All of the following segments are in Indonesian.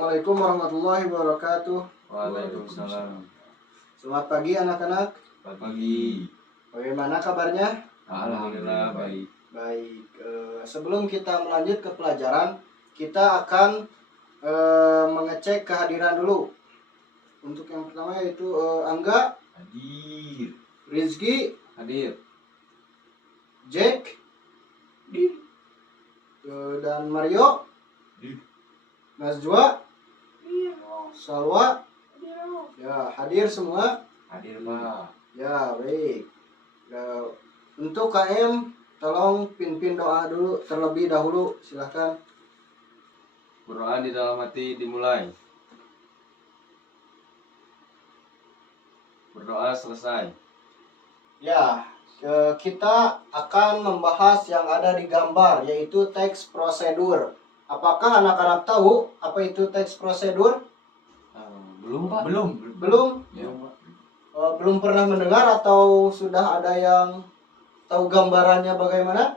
Assalamualaikum warahmatullahi wabarakatuh. Waalaikumsalam. Selamat pagi anak-anak. Pagi. Bagaimana kabarnya? Alhamdulillah baik. Baik. Sebelum kita melanjut ke pelajaran, kita akan mengecek kehadiran dulu. Untuk yang pertama yaitu Angga, Hadir. Rizky, Hadir. Jack, dan Mario, Najwa, Salwa, ya hadir semua. Hadir Pak. Ya baik. Ya, untuk KM tolong pimpin doa dulu terlebih dahulu, silahkan. Berdoa di dalam hati dimulai. Berdoa selesai. Ya, kita akan membahas yang ada di gambar, yaitu teks prosedur. Apakah anak-anak tahu apa itu teks prosedur? Belum Pak. Belum? Ya. Belum pernah mendengar atau sudah ada yang tahu gambarannya bagaimana?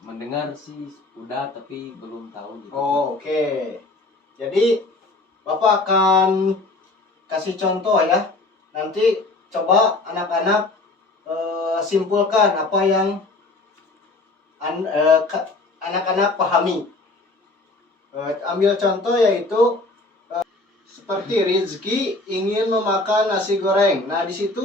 Mendengar sih udah tapi belum tahu gitu. Oh, oke. Jadi Bapak akan kasih contoh ya. Nanti coba anak-anak simpulkan apa yang anak-anak pahami. Ambil contoh yaitu seperti Rizky ingin memakan nasi goreng. Nah, di situ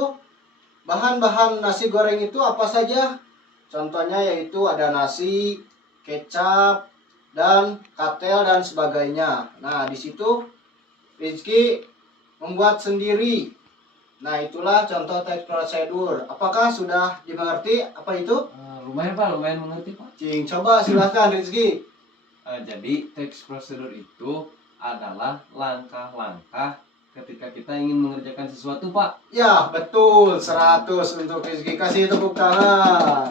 bahan-bahan nasi goreng itu apa saja? Contohnya yaitu ada nasi, kecap, dan katel dan sebagainya. Nah, di situ Rizky membuat sendiri. Nah, itulah contoh teks prosedur. Apakah sudah dimengerti apa itu? Lumayan Pak, lumayan mengerti Pak. Cing, coba silakan Rizky. Jadi teks prosedur itu adalah langkah-langkah ketika kita ingin mengerjakan sesuatu Pak. Ya, betul. 100 untuk Rizky. Kasih tepuk tangan.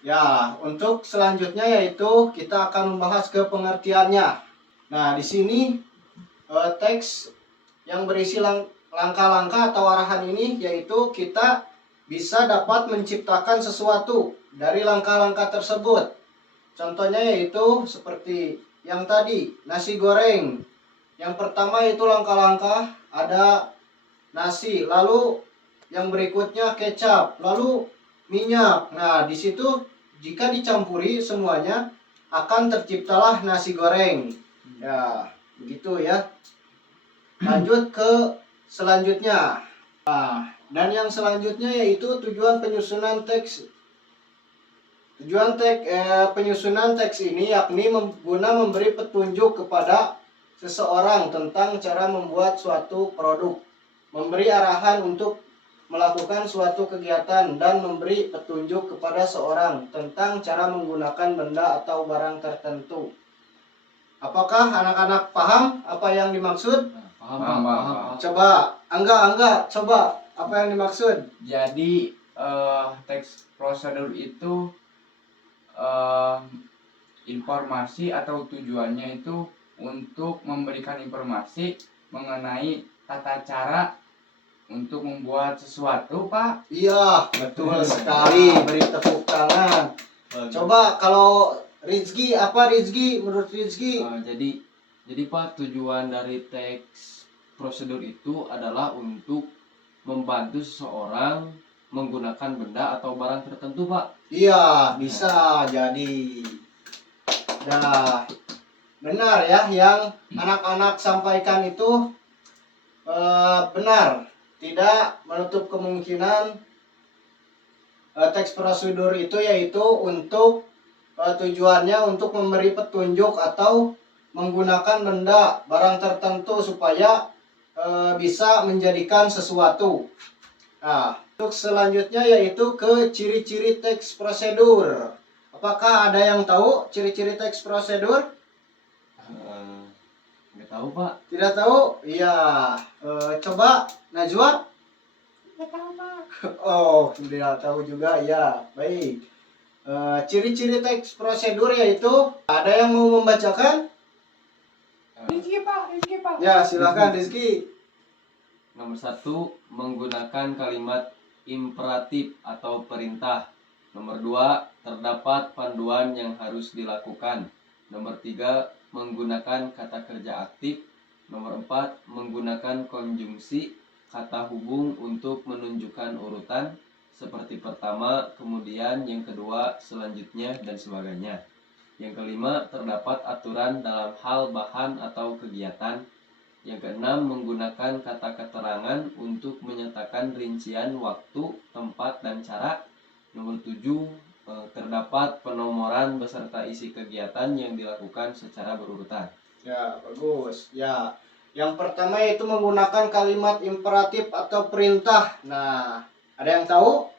Ya, untuk selanjutnya yaitu kita akan membahas ke pengertiannya. Nah, di sini teks yang berisi langkah-langkah atau arahan ini yaitu kita bisa dapat menciptakan sesuatu dari langkah-langkah tersebut. Contohnya yaitu seperti yang tadi, nasi goreng. Yang pertama itu langkah-langkah ada nasi, lalu yang berikutnya kecap, lalu minyak. Nah, di situ jika dicampuri semuanya akan terciptalah nasi goreng. Ya, begitu ya. Lanjut ke selanjutnya. Nah, dan yang selanjutnya yaitu tujuan penyusunan teks. Penyusunan teks ini yakni guna memberi petunjuk kepada seseorang tentang cara membuat suatu produk, memberi arahan untuk melakukan suatu kegiatan, dan memberi petunjuk kepada seorang tentang cara menggunakan benda atau barang tertentu. Apakah anak-anak paham apa yang dimaksud? Paham. Coba, Angga, coba apa yang dimaksud? Jadi teks prosedur itu informasi atau tujuannya itu untuk memberikan informasi mengenai tata cara untuk membuat sesuatu, Pak. Iya, betul sekali. Beri tepuk tangan. Coba kalau Rizky, apa Rizky? Menurut Rizky? Jadi Pak, tujuan dari teks prosedur itu adalah untuk membantu seseorang menggunakan benda atau barang tertentu Pak. Iya, bisa jadi. Nah, benar ya yang anak-anak sampaikan itu benar. Tidak menutup kemungkinan teks prosedur itu yaitu untuk tujuannya untuk memberi petunjuk atau menggunakan benda barang tertentu supaya bisa menjadikan sesuatu. Nah, untuk selanjutnya yaitu ke ciri-ciri teks prosedur. Apakah ada yang tahu ciri-ciri teks prosedur? Nggak tahu Pak. Tidak tahu? Iya. Coba Najwa. Nggak tahu Pak. Oh, tidak tahu juga ya. Baik. Ciri-ciri teks prosedur yaitu ada yang mau membacakan? Rizky Pak. Ya, silakan Rizky. Nomor 1, menggunakan kalimat imperatif atau perintah. Nomor 2, terdapat panduan yang harus dilakukan. Nomor 3, menggunakan kata kerja aktif. Nomor 4, menggunakan konjungsi kata hubung untuk menunjukkan urutan seperti pertama, kemudian yang kedua, selanjutnya, dan sebagainya. Yang kelima, terdapat aturan dalam hal bahan atau kegiatan. Yang keenam, menggunakan kata keterangan untuk menyatakan rincian waktu, tempat, dan cara. Nomor 7, terdapat penomoran beserta isi kegiatan yang dilakukan secara berurutan. Ya, bagus. Ya, yang pertama yaitu menggunakan kalimat imperatif atau perintah. Nah, ada yang tahu?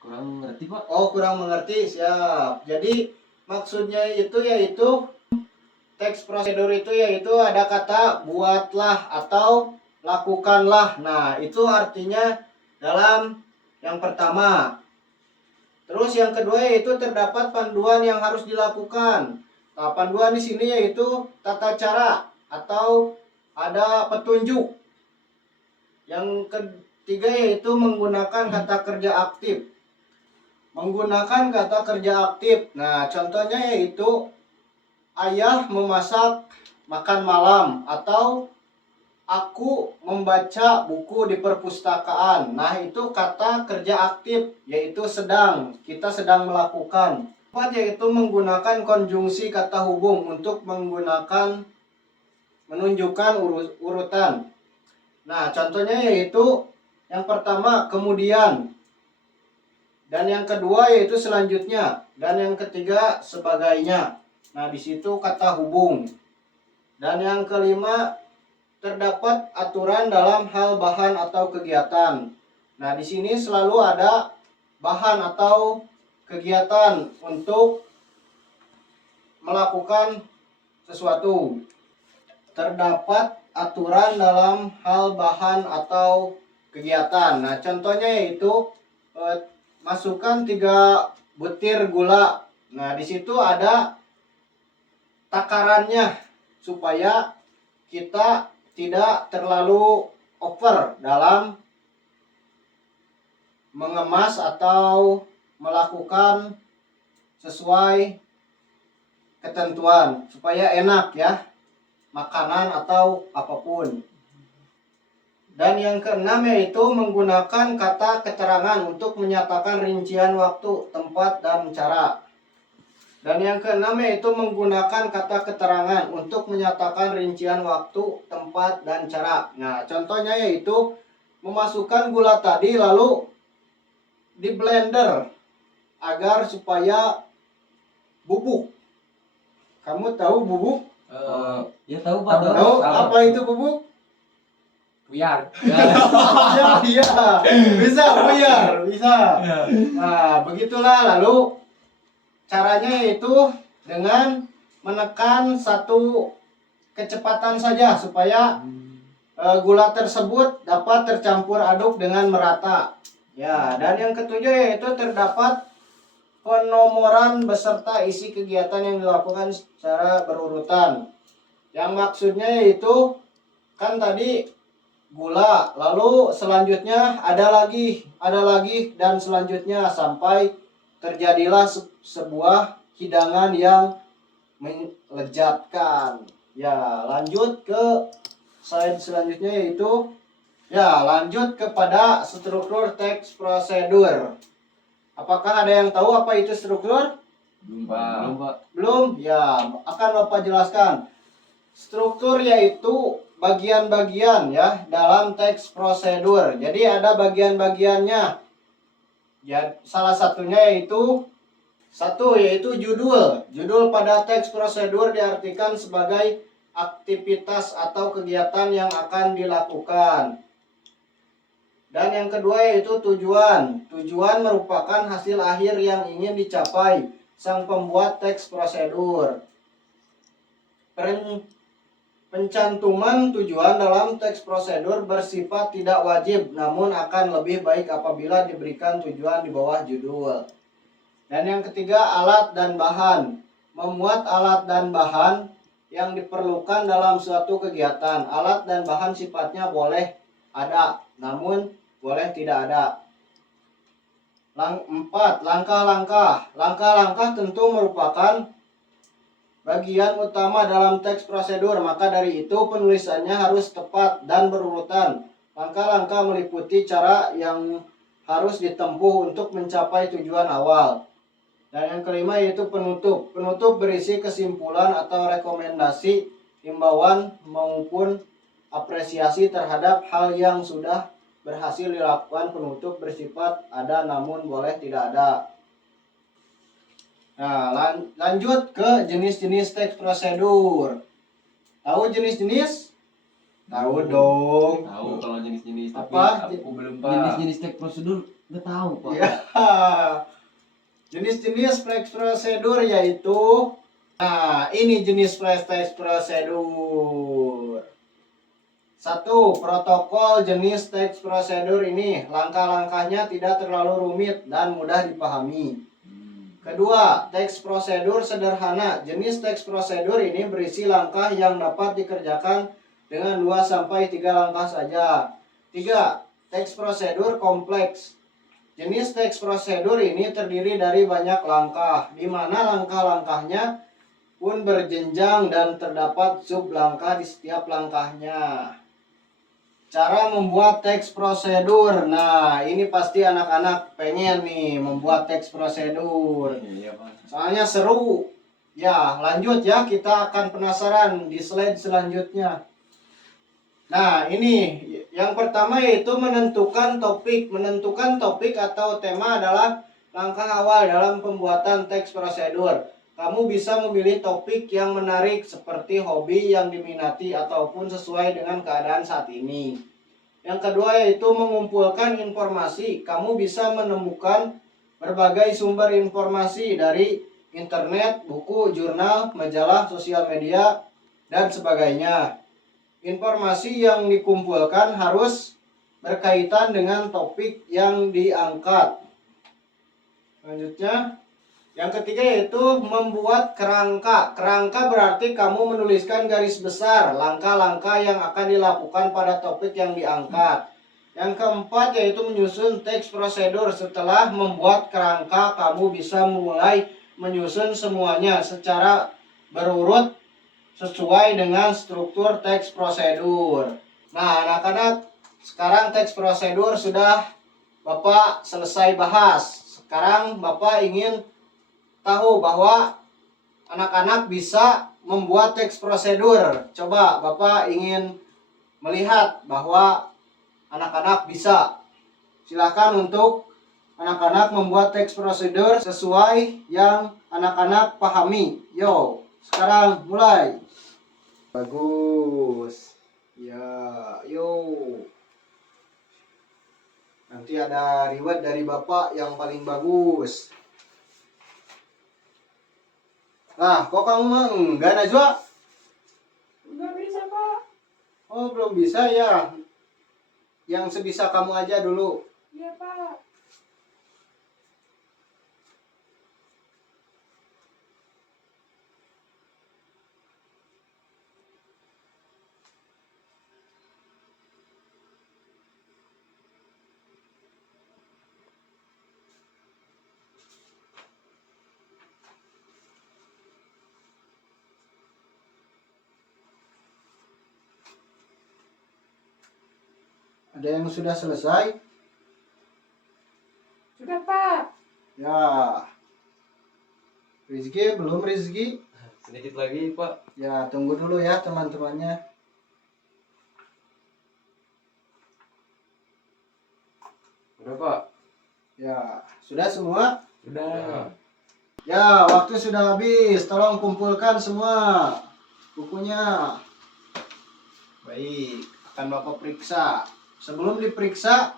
Kurang ngerti, Pak? Oh, kurang mengerti. Siap. Jadi, maksudnya itu yaitu teks prosedur itu yaitu ada kata buatlah atau lakukanlah. Nah, itu artinya dalam yang pertama. Terus yang kedua yaitu terdapat panduan yang harus dilakukan. Nah, panduan di sini yaitu tata cara atau ada petunjuk. Yang ketiga yaitu menggunakan kata kerja aktif. Menggunakan kata kerja aktif. Nah, contohnya yaitu ayah memasak makan malam atau aku membaca buku di perpustakaan. Nah, itu kata kerja aktif, yaitu sedang. Kita sedang melakukan. Keempat yaitu menggunakan konjungsi kata hubung untuk menunjukkan urutan. Nah, contohnya yaitu yang pertama kemudian, dan yang kedua yaitu selanjutnya, dan yang ketiga sebagainya. Nah, di situ kata hubung. Dan yang kelima, terdapat aturan dalam hal bahan atau kegiatan. Nah, di sini selalu ada bahan atau kegiatan untuk melakukan sesuatu. Terdapat aturan dalam hal bahan atau kegiatan. Nah, contohnya yaitu masukkan 3 butir gula. Nah, di situ ada takarannya supaya kita tidak terlalu over dalam mengemas atau melakukan sesuai ketentuan supaya enak ya makanan atau apapun. Dan yang keenam yaitu menggunakan kata keterangan untuk menyatakan rincian waktu, tempat, dan cara. Dan yang keenam yaitu menggunakan kata keterangan untuk menyatakan rincian waktu, tempat, dan cara. Nah, contohnya yaitu memasukkan gula tadi lalu di blender agar supaya bubuk. Kamu tahu bubuk? Ya tahu, Pak. Tahu apa itu bubuk? Buyar. Ya. Ya, iya. Bisa buyar, bisa. Nah, begitulah lalu caranya yaitu dengan menekan satu kecepatan saja supaya gula tersebut dapat tercampur aduk dengan merata. Ya, dan yang ketujuh yaitu terdapat penomoran beserta isi kegiatan yang dilakukan secara berurutan. Yang maksudnya yaitu kan tadi gula, lalu selanjutnya ada lagi, dan selanjutnya sampai terjadilah sebuah hidangan yang melezatkan. Ya, lanjut ke slide selanjutnya yaitu lanjut kepada struktur teks prosedur. Apakah ada yang tahu apa itu struktur? Belum, Pak. Belum? Ya, akan Bapak jelaskan. Struktur yaitu bagian-bagian ya dalam teks prosedur. Jadi ada bagian-bagiannya. Ya, salah satunya yaitu judul. Judul pada teks prosedur diartikan sebagai aktivitas atau kegiatan yang akan dilakukan. Dan yang kedua yaitu tujuan. Tujuan merupakan hasil akhir yang ingin dicapai sang pembuat teks prosedur. Pencantuman tujuan dalam teks prosedur bersifat tidak wajib, namun akan lebih baik apabila diberikan tujuan di bawah judul. Dan yang ketiga, alat dan bahan. Memuat alat dan bahan yang diperlukan dalam suatu kegiatan. Alat dan bahan sifatnya boleh ada, namun boleh tidak ada. 4. Langkah-langkah. Langkah-langkah tentu merupakan bagian utama dalam teks prosedur. Maka dari itu penulisannya harus tepat dan berurutan. Langkah-langkah meliputi cara yang harus ditempuh untuk mencapai tujuan awal. Dan yang kelima yaitu penutup. Penutup berisi kesimpulan atau rekomendasi, himbauan maupun apresiasi terhadap hal yang sudah berhasil dilakukan. Penutup bersifat ada namun boleh tidak ada. Nah, lanjut ke jenis-jenis teks prosedur. Tahu jenis-jenis? Tahu dong. Tahu kalau jenis-jenis, tapi Apa? Aku belum pak. jenis-jenis teks prosedur nggak tahu Pak. Ya. Jenis-jenis teks prosedur yaitu, nah ini jenis teks prosedur. 1. Protokol. Jenis teks prosedur ini langkah-langkahnya tidak terlalu rumit dan mudah dipahami. Kedua, teks prosedur sederhana. Jenis teks prosedur ini berisi langkah yang dapat dikerjakan dengan 2-3 langkah saja. 3. Teks prosedur kompleks. Jenis teks prosedur ini terdiri dari banyak langkah, di mana langkah-langkahnya pun berjenjang dan terdapat sub langkah di setiap langkahnya. Cara membuat teks prosedur. Nah, ini pasti anak-anak pengen nih membuat teks prosedur. Iya Pak. Soalnya seru. Ya, lanjut ya, kita akan penasaran di slide selanjutnya. Nah, ini yang pertama yaitu menentukan topik. Menentukan topik atau tema adalah langkah awal dalam pembuatan teks prosedur. Kamu bisa memilih topik yang menarik seperti hobi yang diminati ataupun sesuai dengan keadaan saat ini. Yang kedua yaitu mengumpulkan informasi. Kamu bisa menemukan berbagai sumber informasi dari internet, buku, jurnal, majalah, sosial media, dan sebagainya. Informasi yang dikumpulkan harus berkaitan dengan topik yang diangkat. Selanjutnya, yang ketiga yaitu membuat kerangka. Kerangka berarti kamu menuliskan garis besar langkah-langkah yang akan dilakukan pada topik yang diangkat. Yang keempat yaitu menyusun teks prosedur. Setelah membuat kerangka, kamu bisa mulai menyusun semuanya secara berurut sesuai dengan struktur teks prosedur. Nah, anak-anak, sekarang teks prosedur sudah Bapak selesai bahas. Sekarang Bapak ingin tahu bahwa anak-anak bisa membuat teks prosedur. Coba Bapak ingin melihat bahwa anak-anak bisa. Silakan untuk anak-anak membuat teks prosedur sesuai yang anak-anak pahami. Yo, sekarang mulai. Bagus. Ya, yo. Nanti ada reward dari Bapak yang paling bagus. Nah, kok kamu mah enggak, Najwa? Nggak bisa, Pak. Oh, belum bisa ya. Yang sebisa kamu aja dulu. Iya, Pak. Ada yang sudah selesai? Sudah, Pak. Ya. Rizky, belum Rizky? Sedikit lagi Pak. Ya, tunggu dulu ya teman-temannya. Udah Pak. Ya, sudah semua? Sudah. Ya, waktu sudah habis. Tolong kumpulkan semua bukunya. Baik, akan Bapak periksa. Sebelum diperiksa,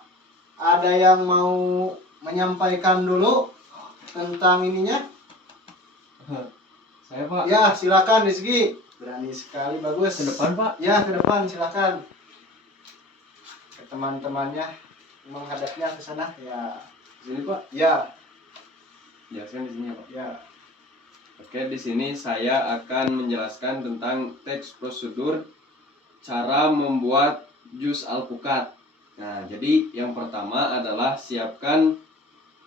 ada yang mau menyampaikan dulu tentang ininya? Saya Pak. Ya, silakan Rizky. Berani sekali, bagus. Ke depan Pak. Ya, ke depan silakan. Ke teman-temannya menghadapnya ke sana. Ya. Sini Pak. Ya, Jelaskan di sini ya Pak. ya. Oke, di sini saya akan menjelaskan tentang teks prosedur cara membuat jus alpukat. Nah, jadi yang pertama adalah siapkan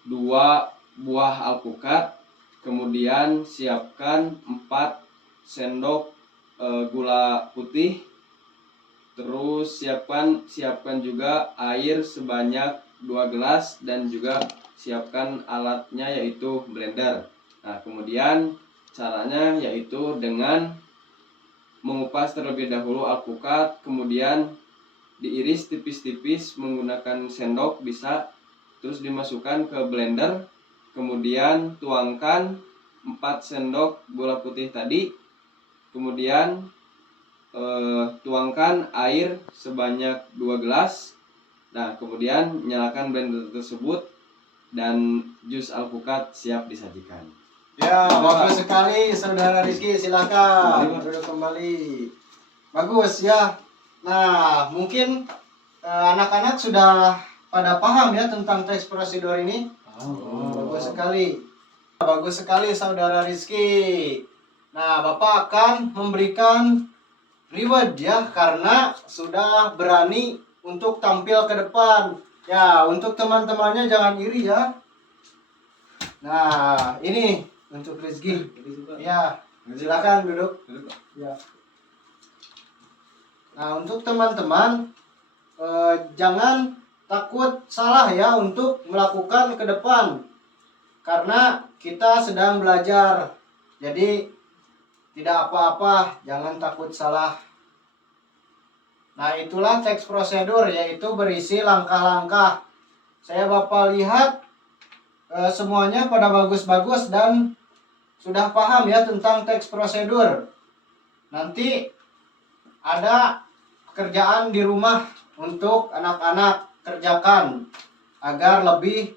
2 buah alpukat, kemudian siapkan 4 sendok gula putih. Terus siapkan juga air sebanyak 2 gelas dan juga siapkan alatnya yaitu blender. Nah, kemudian caranya yaitu dengan mengupas terlebih dahulu alpukat, kemudian diiris tipis-tipis menggunakan sendok bisa, terus dimasukkan ke blender, kemudian tuangkan 4 sendok gula putih tadi, kemudian tuangkan air sebanyak 2 gelas. Nah, kemudian nyalakan blender tersebut dan jus alpukat siap disajikan. Ya, bagus sekali Saudara Rizky, Kembali, silakan Pak. duduk kembali. Bagus ya. Nah, mungkin anak-anak sudah pada paham ya tentang teks prosedur ini. Bagus sekali. Bagus sekali Saudara Rizky. Nah, Bapak akan memberikan reward ya karena sudah berani untuk tampil ke depan. Ya, untuk teman-temannya jangan iri ya. Nah, ini untuk Rizky. Ya, silakan duduk. Ya. Nah, untuk teman-teman jangan takut salah ya untuk melakukan ke depan. Karena kita sedang belajar. Jadi tidak apa-apa, jangan takut salah. Nah, itulah teks prosedur yaitu berisi langkah-langkah. Saya Bapak lihat semuanya pada bagus-bagus dan sudah paham ya tentang teks prosedur. Nanti ada pekerjaan di rumah untuk anak-anak kerjakan agar lebih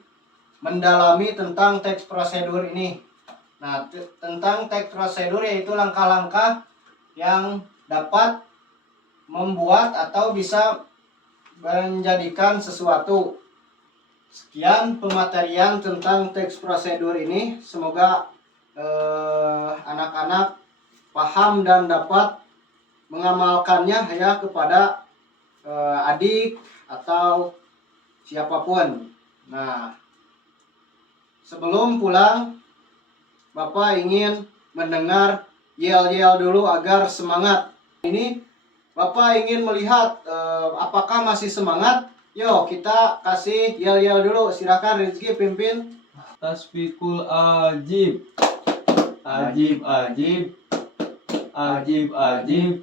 mendalami tentang teks prosedur ini. Nah, tentang teks prosedur yaitu langkah-langkah yang dapat membuat atau bisa menjadikan sesuatu. Sekian pematerian tentang teks prosedur ini. Semoga anak-anak paham dan dapat mengamalkannya ya kepada adik atau siapapun. Nah, sebelum pulang Bapak ingin mendengar yel-yel dulu agar semangat. Ini Bapak ingin melihat apakah masih semangat. Yuk kita kasih yel-yel dulu. Silakan Rizky pimpin. Tasbihul ajib. Ajib ajib. Ajib ajib.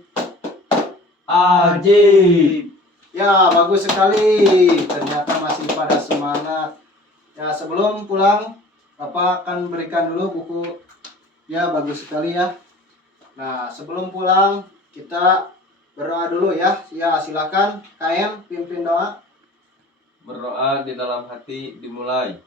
Ajib. Ya, bagus sekali. Ternyata masih pada semangat. Ya, sebelum pulang Bapak akan berikan dulu buku. Ya, bagus sekali ya. Nah, sebelum pulang kita berdoa dulu ya. Ya, silakan KM pimpin doa. Berdoa di dalam hati dimulai.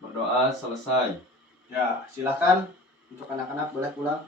Berdoa selesai. Ya, silakan untuk anak-anak boleh pulang.